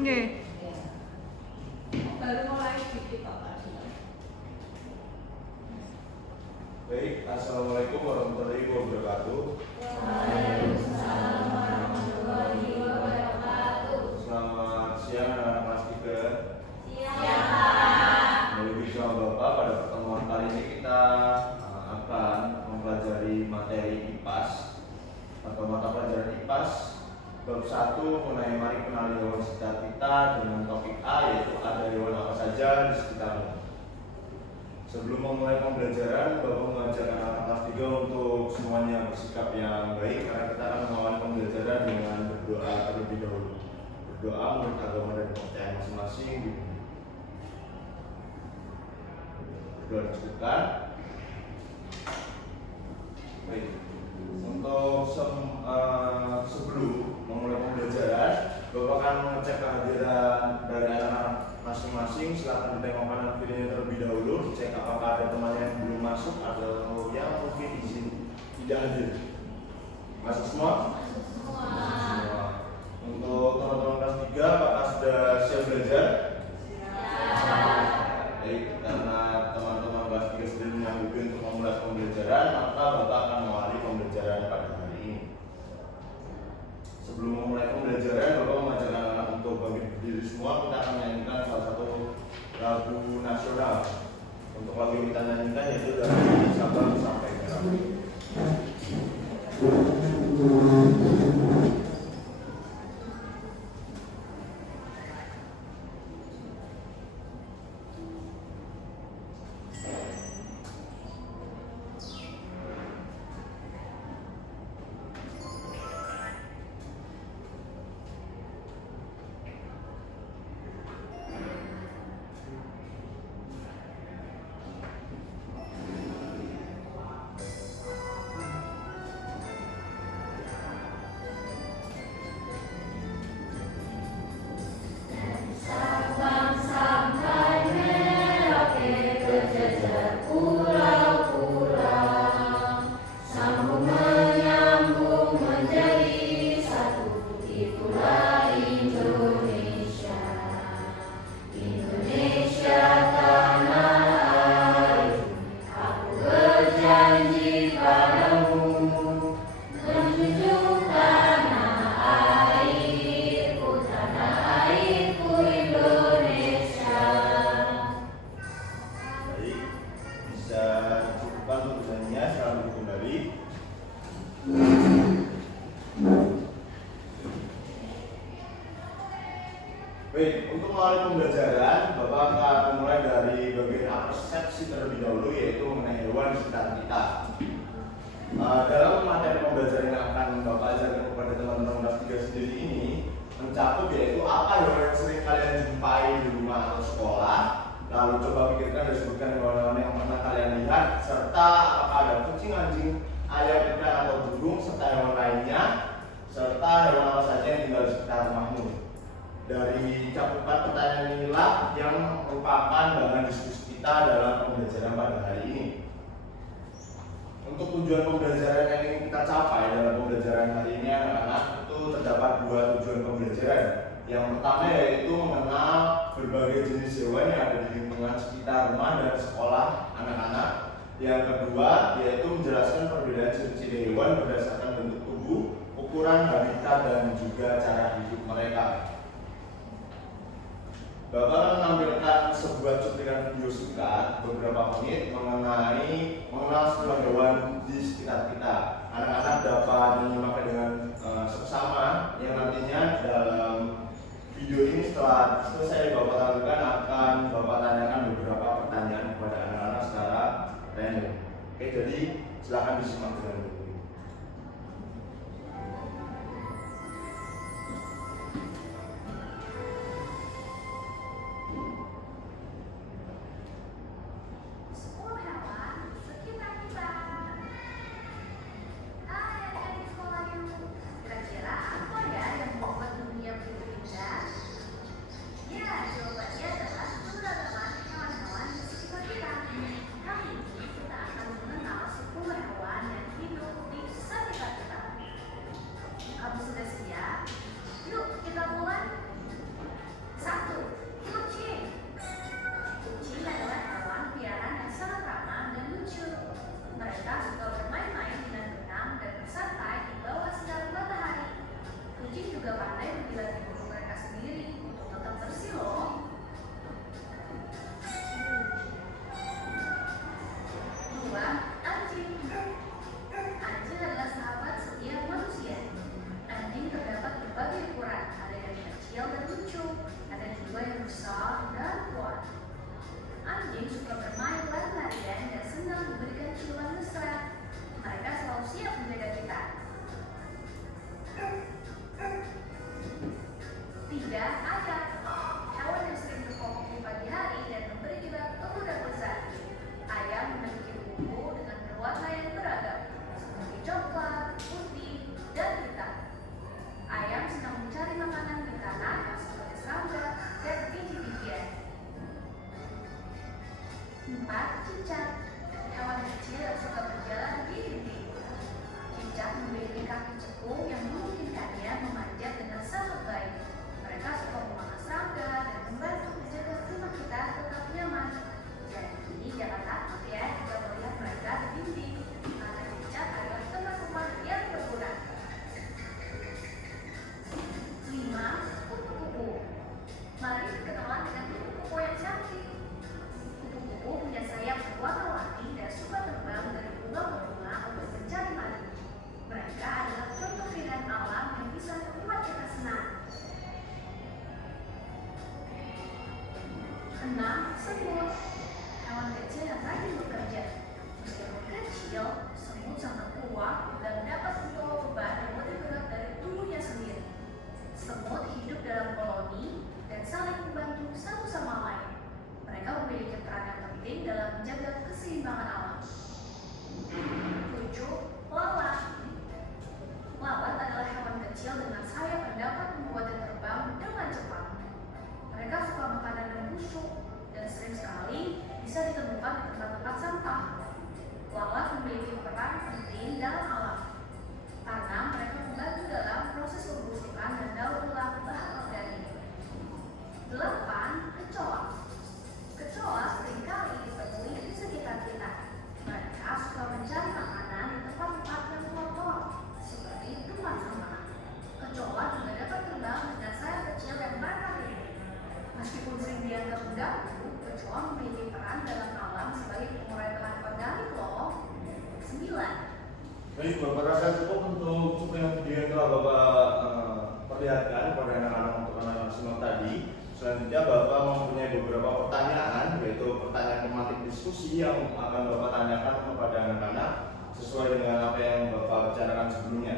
Nggih. Baru mulai dikit Pak. Baik, assalamualaikum warahmatullahi wabarakatuh. Waalaikumsalam warahmatullahi wabarakatuh. Selamat siang anak-anak kelas 3. Siang Pak. Melalui sama Bapak, pada pertemuan kali ini kita akan mempelajari materi IPAS atau mata pelajaran IPAS bab 1 mengenai mari kenali hewan sekitar kita dengan topik A, yaitu ada hewan apa saja di sekitarmu. Sebelum memulai pembelajaran, Bapak mengajak anak-anak kelas 3 untuk semuanya bersikap yang baik karena kita akan mengawali pembelajaran dengan berdoa terlebih dahulu. Berdoa menurut agama dan kepercayaan masing-masing. Berdoa disebutkan. Baik. Untuk sebelum memulai pembelajaran, Bapak akan mengecek kehadiran dari anak-anak masing-masing. Silakan ditengok kanan kirinya terlebih dahulu, dicek apakah ada temannya yang belum masuk atau yang mungkin izin tidak hadir. Masuk semua? Masuk semua. Untuk teman-teman kelas 3, apakah sudah siap belajar? Siap. Baik, karena teman-teman kelas 3 sudah menyanggupi untuk memulai pembelajaran, maka Bapak akan mengawali pembelajaran pada hari ini. Sebelum memulai pembelajaran, Bapak mengajak anak-anak untuk bangkit berdiri semua. Kita akan menyanyikan salah satu lagu nasional. Untuk lagu yang kita nyanyikan yaitu dari Sabang sampai Merauke. Sabang sampai Merauke berjejer pulau-pulau, sambung menyambung menjadi satu, itulah Indonesia. Indonesia tanah airku, aku berjanji padamu, menjunjung tanah airku Indonesia. Baik, bisa dicukupkan untuk nyanyinya. Sekarang duduk kembali. Baik, untuk mulai pembelajaran, Bapak akan mulai dari bagian persepsi terlebih dahulu, yaitu mengenai hewan di sekitar kita. Dalam materi pembelajaran yang akan Bapak ajarkan kepada teman-teman kelas 3 sendiri ini mencakup yaitu apa hewan yang sering kalian jumpai di rumah atau sekolah. Lalu coba pikirkan dan sebutkan hewan-hewan yang pernah kalian lihat, serta apakah ada kucing, anjing, ayam, ikan atau burung, serta hewan lainnya, serta hewan apa saja yang tinggal di sekitar rumahmu. Dari cakupan pertanyaan inilah yang merupakan bahan diskusi kita dalam pembelajaran pada hari ini. Untuk tujuan pembelajaran yang ingin kita capai dalam pembelajaran hari ini anak-anak, itu terdapat dua tujuan pembelajaran. Yang pertama yaitu mengenal berbagai jenis hewan yang ada di lingkungan sekitar rumah dan sekolah anak-anak. Yang kedua yaitu menjelaskan perbedaan ciri-ciri hewan berdasarkan bentuk tubuh, ukuran, habitat, dan juga cara hidup mereka. Bapak akan menampilkan sebuah cuplikan video singkat beberapa menit mengenal sebuah hewan di sekitar kita. Anak-anak dapat menyimaknya dengan seksama, yang nantinya dalam video ini setelah selesai Bapak tampilkan akan Bapak tanyakan beberapa pertanyaan kepada anak-anak secara random. Oke, jadi silakan disimak dengan baik. Kira-kira apa ya yang membuat dunia begitu indah? Ya, jawabannya adalah keberagaman hewan-hewan di sekitar kita. Kali ini kita akan mengenal suku hewan yang hidup ketiga, ayam. Hewan yang sering berkokok di pagi hari dan memberi kita telur yang besar. Ayam memiliki kuku dengan berwarna yang beragam, seperti coklat, putih, dan hitam. Ayam senang mencari makanan di tanah seperti serangga dan biji-bijian. 4. Cicak. Hewan kecil yang suka berjalan di dinding. Cicak memiliki kaki cekung yang memungkinkannya memanjat dengan sangat baik. Mereka suka memakan serangga dan membantu menjaga rumah kita tetap nyaman. Jadi jangan takut ya jika melihat mereka di dinding, karena cicak adalah teman rumah yang berguna. 5. Kupu-kupu. Mari kenalan dengan kupu-kupu yang cantik. Kupu-kupu punya sayap berwarna-warni dan suka terbang dari bunga ke bunga untuk mencari madu. Mereka adalah contoh keindahan alam yang bisa membuat kita senang. 6. Semut. Hewan kecil yang rajin bekerja. Meskipun kecil, semut sangat kuat dan dapat membawa beban yang lebih berat dari tubuhnya sendiri. Semut hidup dalam koloni dan saling membantu satu sama lain. Mereka memiliki peran yang penting dalam menjaga keseimbangan alam. 7. Lalat. Lalat adalah hewan kecil dengan sayap yang dapat membuatnya terbang dengan cepat. Mereka suka makanan yang busuk dan sering sekali bisa ditemukan di tempat-tempat sampah. Lalat memiliki peran penting dalam alam karena mereka membantu dalam proses pembusukan dan daur ulang bahan organik. 8. Kecoa. Kecoa seringkali ditemui di sekitar kita. Mereka suka mencari makanan di tempat-tempat yang kotor, seperti tempat sampah. Kecoa juga dapat terbang dengan sayap kecil yang merah ini. Meskipun sering dianggap mengganggu, kecoa memiliki peran dalam alam sebagai pengurai bahan organik loh. 9. Baik, Bapak rasa cukup untuk yang video yang telah Bapak perlihatkan kepada anak-anak untuk anak-anak simak tadi. Selanjutnya Bapak mempunyai beberapa pertanyaan, yaitu pertanyaan tematik diskusi yang akan Bapak tanyakan kepada anak-anak sesuai dengan apa yang Bapak bicarakan sebelumnya.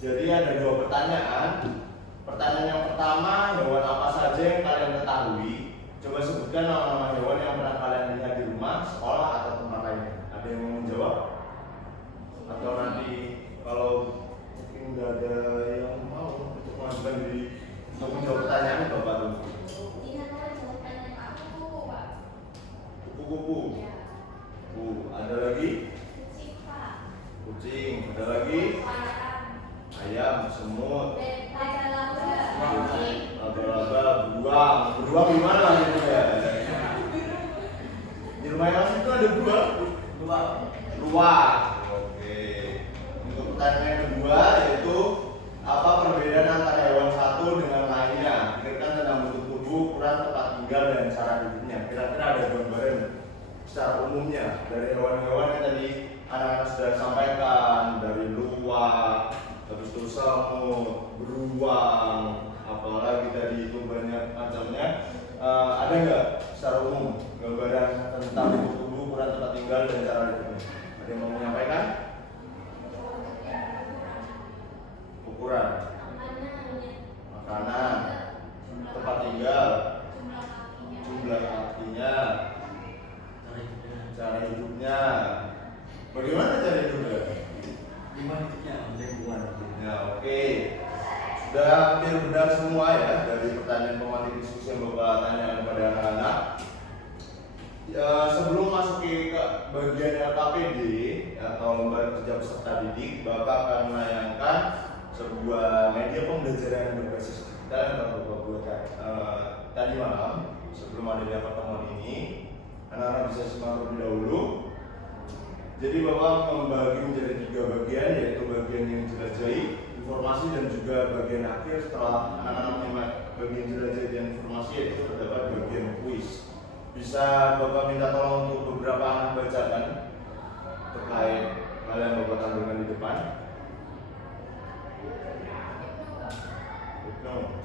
Jadi ada 2 pertanyaan. Pertanyaan yang pertama, hewan apa saja yang kalian ketahui? Coba sebutkan nama-nama hewan yang pernah kalian lihat di rumah, sekolah, atau tempat lainnya. Ada yang mau menjawab? Atau nanti kalau mungkin nggak ada yang mau untuk mengajukan diri untuk menjawab pertanyaan, Bapak dulu. Kupu-kupu. Ada lagi? Kucing. Ada lagi? Ayam, semut, laba-laba, beruang. Beruang di mana gitu ya? Di rumah yang asli itu ada beruang? Beruang. Oke. Untuk pertanyaan yang kedua yaitu apa perbedaan antara hewan satu dengan lainnya? Pikirkan tentang bentuk tubuh, ukuran, tempat tinggal, dan cara hidupnya. Kira-kira ada gambaran secara umumnya dari hewan-hewan yang tadi anak-anak sudah sampaikan, dari luwak, habis itu semut, beruang, apalagi tadi itu banyak macamnya. Ada nggak secara umum gambaran tentang bentuk tubuh, ukuran, tempat tinggal, dan cara hidupnya? Ada yang mau menyampaikan? Ukuran, makanan, tempat tinggal, jumlah kakinya, cara hidupnya. Bagaimana cara hidupnya? Ya, oke. Sudah hampir benar semua ya dari pertanyaan pematik diskusi yang Bapak tanyakan kepada anak-anak. Sebelum masuk ke bagian LKPD atau lembaga kerja peserta didik, Bapak akan menayangkan sebuah media pembelajaran berbasis digital yang telah Bapak buat tadi malam. Sebelum adanya pertemuan ini, anak-anak bisa simak terlebih dahulu. Jadi Bapak membagi menjadi 3 bagian, yaitu bagian yang jelajahi, informasi, dan juga bagian akhir. Setelah anak-anak menyimak bagian jelajahi dan informasi, yaitu terdapat bagian kuis. Bisa Bapak minta tolong untuk beberapa anak bacakan terkait hal yang Bapak tampilkan di depan.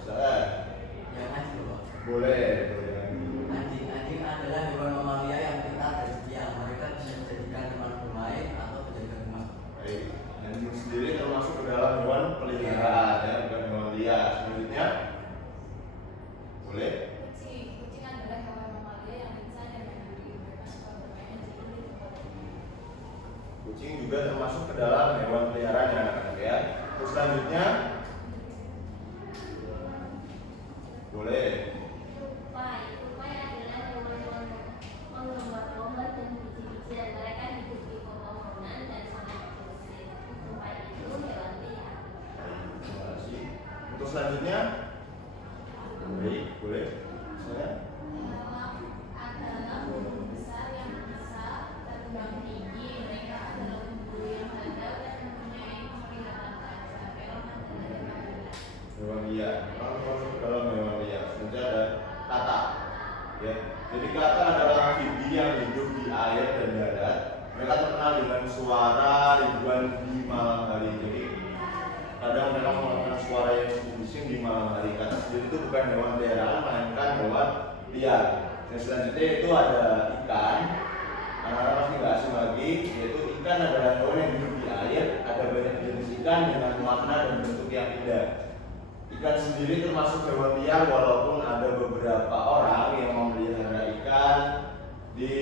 Saya boleh. Anjing adalah hewan mamalia yang pintar dan setia. Mereka bisa dijadikan teman bermain atau menjaga rumah. Baik, anjing sendiri termasuk ke dalam hewan peliharaan ya, bukan hewan liar. Selanjutnya, Boleh? Kucing. Kucing adalah hewan mamalia yang lincah dan mandiri. Mereka suka bermain dan tidur di tempat umum. Kucing juga termasuk ke dalam hewan peliharaan ya anak-anak ya. Terus selanjutnya boleh. Tupai. Tupai adalah hewan-hewan menggambar-gambar dan biji-bijian. Mereka hidup di pepohonan dan sangat gesit. Tupai itu hewan liar. Baik, terima kasih. Untuk selanjutnya, baik, boleh. Saya. Elang adalah burung besar yang bisa terbang tinggi. Mereka adalah pemburu yang handal dan mempunyai penglihatan tajam. Elang adalah hewan liar. Hewan liar. Kalau masuk ke dalam hewan liar, selanjutnya ada kata. Ya, jadi kata adalah amfibi yang hidup di air dan darat. Mereka terkenal dengan suara ribuan di malam hari. Jadi kadang mereka mengeluarkan suara yang cukup bising di malam hari. Kata sendiri itu bukan hewan peliharaan, melainkan hewan liar. Dan selanjutnya itu ada ikan. Anak-anak pasti nggak asing lagi, yaitu ikan adalah hewan yang hidup di air. Ada banyak jenis ikan dengan warna dan bentuk yang indah. Ikan sendiri termasuk hewan liar, walaupun ada beberapa orang yang memelihara ikan di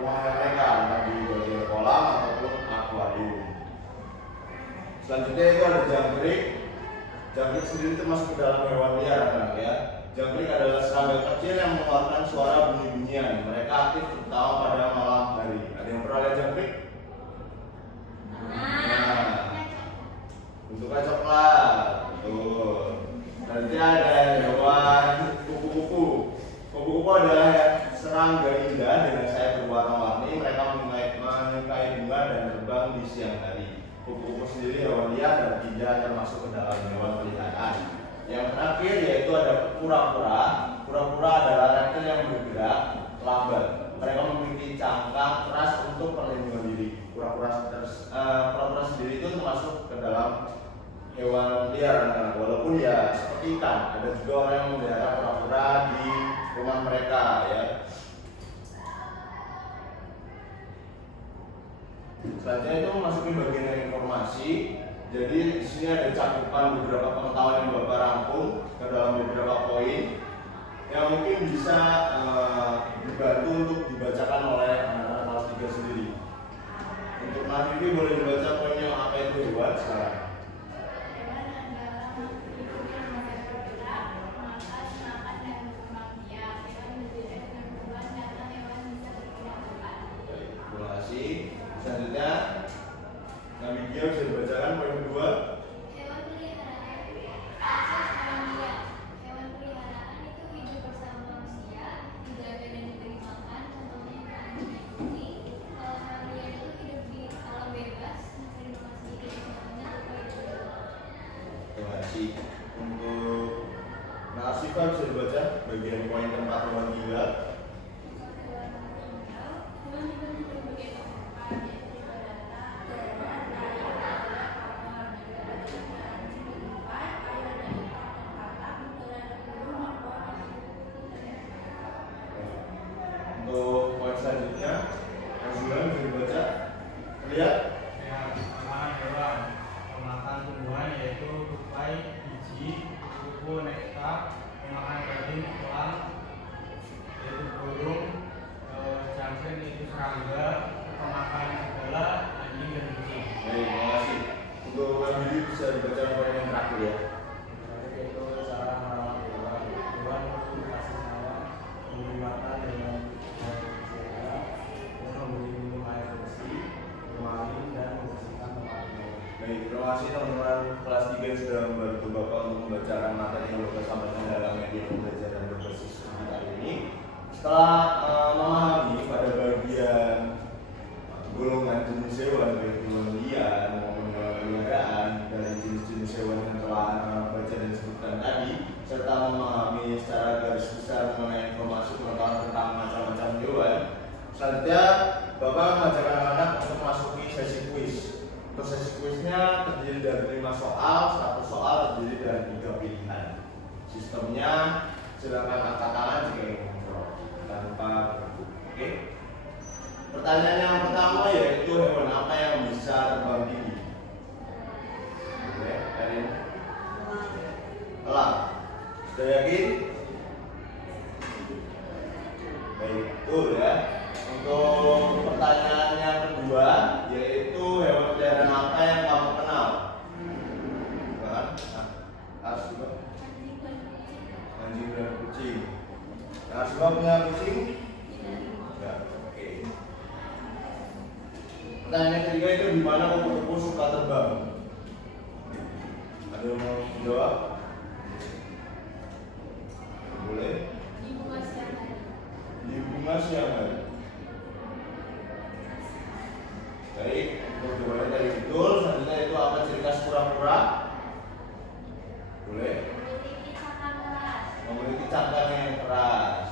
rumah mereka, entah di bagian kolam ataupun akuarium. Selanjutnya itu ada jangkrik. Jangkrik sendiri termasuk ke dalam hewan liar, anak ya. Jangkrik adalah serangga kecil yang mengeluarkan suara bunyi-bunyian. Mereka aktif terutama pada malam hari. Ada yang pernah lihat jangkrik? Nah, bentuknya coklat. Tuh. Nanti ada hewan kupu-kupu. Kupu-kupu adalah serangga indah dengan sayap berwarna-warni. Mereka menyukai bunga dan terbang di siang hari. Kupu-kupu sendiri hewan liar dan tidak termasuk ke dalam hewan peliharaan. Yang terakhir yaitu ada kura-kura. Kura-kura adalah reptil yang bergerak lambat. Mereka memiliki cangkang keras untuk perlindungan diri. Kura-kura sendiri itu termasuk ke dalam hewan liar, anak-anak. Walaupun ya seperti ikan, ada juga orang yang memelihara kura-kura di rumah mereka ya. Selanjutnya itu memasuki bagian informasi. Jadi di sini ada cakupan beberapa pengetahuan yang Bapak rangkum ke dalam beberapa poin yang mungkin bisa dibantu untuk dibacakan oleh anak-anak kelas 3 sendiri. Untuk Nafifi boleh dibaca poinnya apa itu hewan sekarang. Hewan adalah makhluk hidup yang bisa bergerak, makan, makan, dan berkembang biak. Hewan berbeda dengan hewan karena hewan bisa bergerak cepat. Baik, terima kasih. Selanjutnya, Nabi Gia bisa dibacakan poin kedua. Hewan peliharaan versus hewan liar. Hewan peliharaan itu hidup bersama manusia, dijaga dan diberi makan, contohnya anjing dan kucing. Kalau hewan liar itu hidup di alam bebas, mencari makan sendiri, contohnya tupai dan beruang. Terima kasih. Untuk Nasifa bisa dibaca bagian poin keempat hewan gila. Hewan tinggal, hewan hidup berbagai tempat, yaitu daratan, darat, air, adalah kamar. Negara juga anjing dan tupai, air ada ikan dan kakap, udara ada burung, mawar dan Untuk poin selanjutnya, Azula bisa dibaca. Lihat. Ya, hewan pemakan tumbuhan yaitu tupai, biji, kupu, nektar, pemakan daging, tulang, yaitu burung, jangkrik itu serangga, pemakan segala, anjing dan kucing. Baik, terima kasih. Untuk Nabi bisa dibaca poin yang terakhir ya. Yaitu cara merawat hewan. Hewan perlu dikasih sayang, memberi makan dengan jaga, memberi minum air bersih, bermain dan membersihkan tempat tinggal. Baik, terima kasih teman-teman kelas 3 yang sudah membantu Bapak untuk membacakan materi yang Bapak sampaikan dalam media pembelajaran berbasis digital ini. Setelah memahami pada bagian golongan jenis hewan, baik hewan liar maupun hewan peliharaan dari jenis-jenis hewan yang telah anak-anak baca dan sebutkan tadi, serta memahami secara garis besar mengenai informasi pengetahuan tentang macam-macam hewan, selanjutnya Bapak mengajak anak-anak untuk memasuki sesi kuis. Untuk sesi kuisnya terdiri dari 5 soal, 1 soal terdiri dari 3 pilihan. Sistemnya silakan angkat tangan jika ingin menjawab tanpa berhenti. Oke. Pertanyaan yang pertama yaitu hewan apa yang bisa terbang tinggi? Oke, Erin. Elang. Sudah yakin? Baik, betul ya. Untuk pertanyaan yang kedua, yaitu hewan peliharaan apa yang kamu kenal? Kan? Harus juga anjing dan kucing. Harus juga punya kucing? Ya, oke. Pertanyaan ketiga itu di mana kupu-kupu suka terbang? Ada yang mau jawab? Boleh? Di bunga siang hari. Di bunga siang hari. Baik, untuk jawabannya tadi betul. Selanjutnya itu apa ciri khas kura-kura? Boleh? Memiliki cakar keras. Memiliki cangkang yang keras.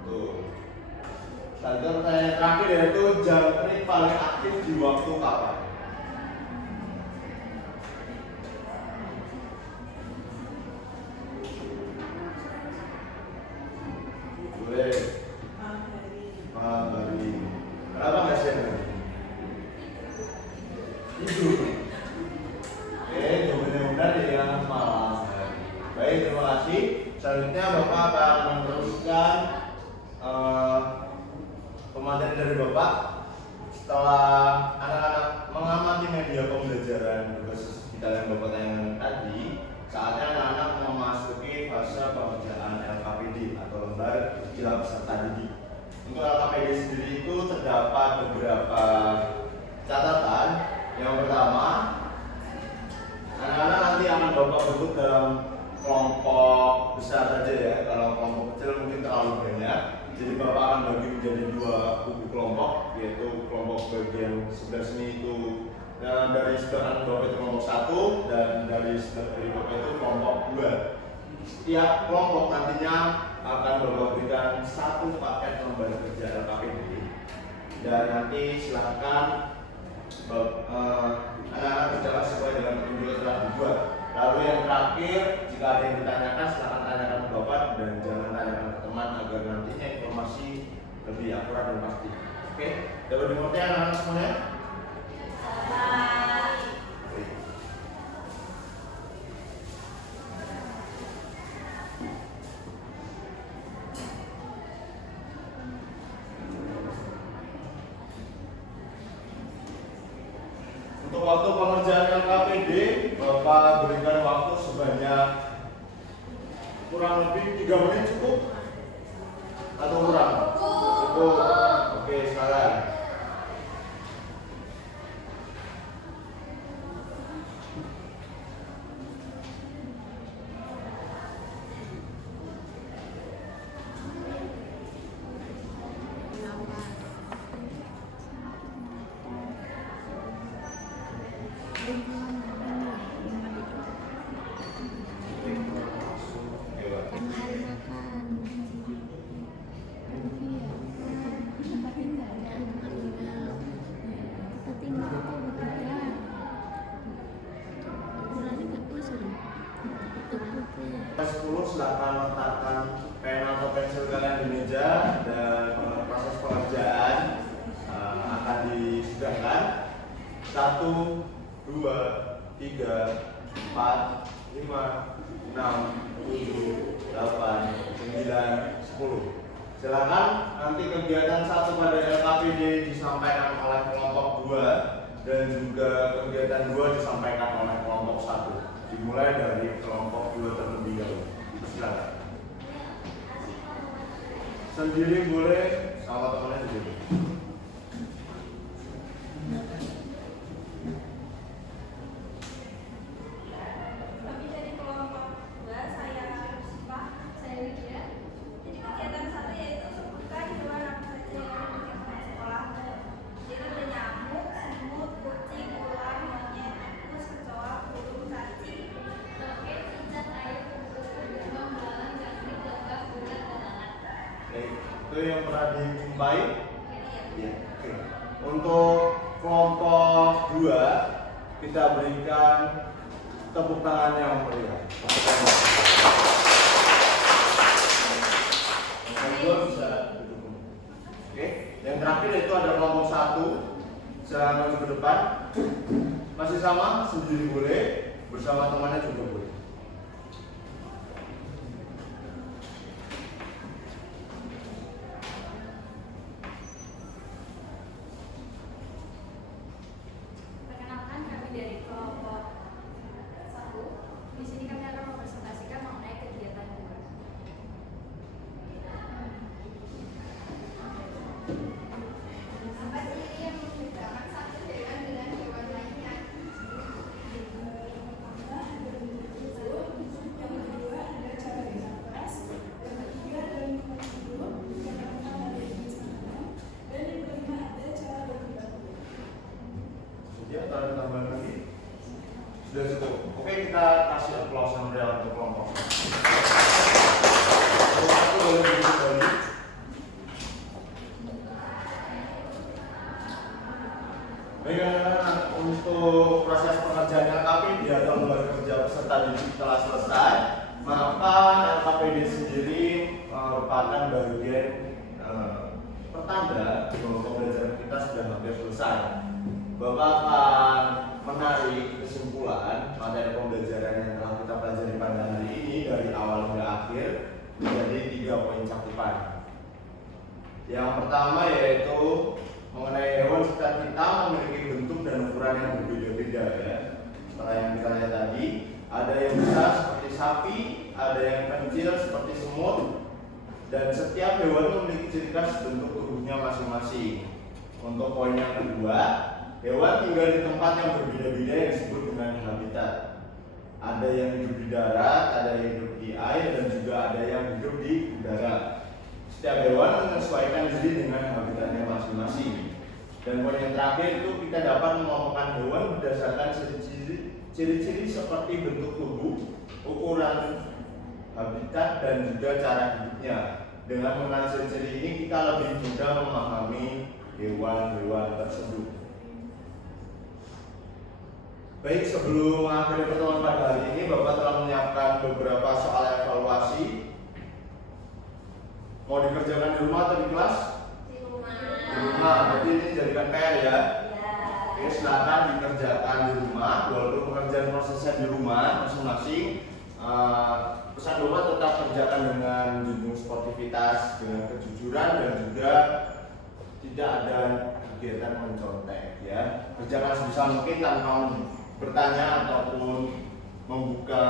Betul. Selanjutnya pertanyaan terakhir yaitu jangkrik paling aktif di waktu kapan? Boleh. Malam hari. Kenapa nggak siang hari? Tidur. Oke, jawabannya benar yang malam hari. Baik, terima kasih. Selanjutnya Bapak akan meneruskan pemateri dari Bapak. Setelah anak-anak mengamati media pembelajaran berbasis digital yang Bapak tanyakan tadi, saatnya anak-anak memasuki fase pengerjaan LKPD atau lembar penjelasan peserta didik. Untuk LKPD sendiri itu terdapat beberapa catatan. Yang pertama, anak-anak nanti akan Bapak bentuk dalam kelompok besar saja ya. Kalau kelompok kecil mungkin terlalu banyak. Jadi Bapak akan bagi menjadi dua kubu kelompok, yaitu kelompok bagian sebelah sini itu dari sebelah kanan Bapak itu kelompok 1 dan dari sebelah kiri Bapak itu kelompok 2. Setiap kelompok nantinya akan Bapak berikan satu paket lembar kerja LKPD dan nanti silahkan anak-anak berjalan sesuai dengan petunjuk yang telah dibuat. Lalu yang terakhir, jika ada yang ditanyakan silahkan tanyakan ke Bapak dan jangan tanyakan ke teman agar nantinya informasi lebih akurat dan pasti. Oke, dapat dimengerti anak-anak semuanya? Untuk waktu pengerjaan LKPD, Bapak berikan waktu sebanyak kurang lebih 3 menit cukup? Atau kurang? Cukup. Oke, sekarang. Silakan letakkan pena atau pensil kalian di meja dan proses pengerjaan akan disudahkan. 1, 2, 3, 4, 5, 6, 7, 8, 9, 10. Silakan nanti kegiatan 1 pada LKPD disampaikan oleh kelompok 2 dan juga kegiatan 2 disampaikan oleh kelompok 1. Dimulai dari kelompok 2 terlebih dahulu. Silakan. Sendiri boleh, sama temannya juga. Kami dari kelompok 2, saya Siva. Saya Lydia. Jadi kegiatan 1 yaitu sebutkan hewan apa saja yang ada di lingkungan sekolah. Jadi ada nyamuk, semut, kucing, ular, monyet, tikus, kecoa, burung, cacing. Roket, cicak, air, kupu-kupu, beruang, belalang, jangkrik, gagak, ulat, dan lalat. Oke, itu yang pernah dijumpai. Ya, oke. Untuk kelompok 2 kita berikan tepuk tangan yang meriah. Yang kedua bisa duduk. Oke, yang terakhir itu ada kelompok 1. Silakan maju ke depan. Masih sama, sendiri boleh, bersama temannya juga boleh. merupakan bagian pertanda bahwa pembelajaran kita sudah hampir selesai. Bapak akan menarik kesimpulan materi pembelajaran yang telah kita pelajari pada hari ini dari awal hingga akhir menjadi 3 poin cakupan. Yang pertama yaitu mengenai hewan sekitar kita memiliki bentuk dan ukuran yang berbeda-beda ya. Setelah yang kita lihat tadi, ada yang besar seperti sapi, ada yang kecil seperti semut, dan setiap hewan memiliki ciri khas bentuk tubuhnya masing-masing. Untuk poin yang kedua, hewan tinggal di tempat yang berbeda-beda yang disebut dengan habitat. Ada yang hidup di darat, ada yang hidup di air, dan juga ada yang hidup di udara. Setiap hewan menyesuaikan diri dengan habitatnya masing-masing. Dan poin yang terakhir itu kita dapat mengelompokkan hewan berdasarkan ciri-ciri seperti bentuk tubuh, ukuran habitat, dan juga cara hidupnya. Dengan mengenal ciri-ciri ini kita lebih mudah memahami hewan-hewan tersebut. Baik, sebelum mengakhiri pertemuan pada hari ini, Bapak telah menyiapkan beberapa soal evaluasi. Mau dikerjakan di rumah atau di kelas? Di rumah. Di rumah, berarti ini jadikan PR ya. Oke, silakan dikerjakan di rumah. Walaupun pekerjaan prosesnya di rumah masing-masing, pesan Bapak tetap kerjakan dengan junjung sportivitas, dengan kejujuran, dan juga tidak ada kegiatan mencontek ya. Kerjakan sebisa mungkin tanpa bertanya ataupun membuka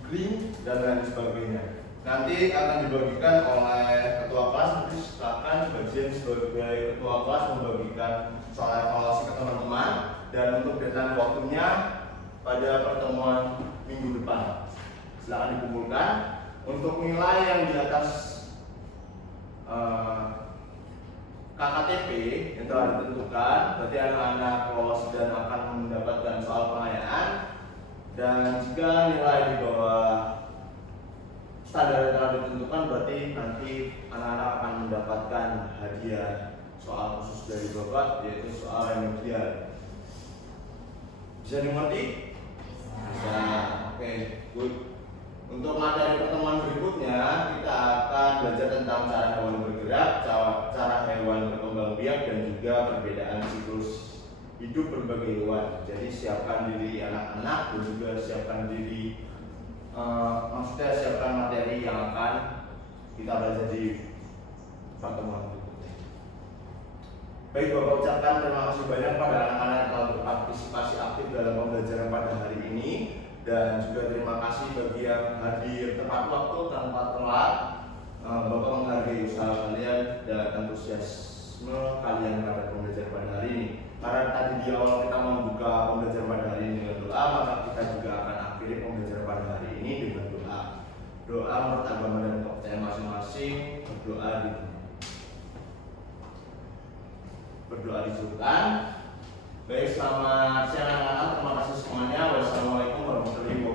googling dan lain sebagainya. Nanti akan dibagikan oleh ketua kelas. Nanti silakan bagian sebagai ketua kelas membagikan soal evaluasi ke teman-teman, dan untuk deadline waktunya pada pertemuan minggu depan. Silakan dikumpulkan. Untuk nilai yang di atas KKTP yang telah ditentukan, berarti anak-anak lolos dan akan mendapatkan soal pengayaan. Dan jika nilai di bawah standar yang telah ditentukan, berarti nanti anak-anak akan mendapatkan hadiah soal khusus dari Bapak, yaitu soal remedial. Bisa dimengerti? Bisa. Oke, good. Untuk materi pertemuan berikutnya, kita akan belajar tentang cara hewan bergerak, cara hewan berkembang biak, dan juga perbedaan siklus hidup berbagai hewan. Jadi siapkan diri anak-anak dan juga siapkan diri, maksudnya siapkan materi yang akan kita belajar di pertemuan berikutnya. Baik, Bapak ucapkan terima kasih banyak pada anak-anak yang telah berpartisipasi aktif dalam pembelajaran pada hari ini. Dan juga terima kasih bagi yang hadir tepat waktu tanpa telat. Bapak menghargai usaha kalian dan antusiasme kalian pada pembelajaran pada hari ini. Karena tadi di awal kita membuka pembelajaran pada hari ini dengan doa, maka kita juga akan akhiri pembelajaran pada hari ini dengan doa. Doa menurut agama dan kepercayaan masing-masing. Berdoa disuruhkan. Baik, selamat siang anak-anak. Terima kasih semuanya. Wassalamualaikum warahmatullahi wabarakatuh.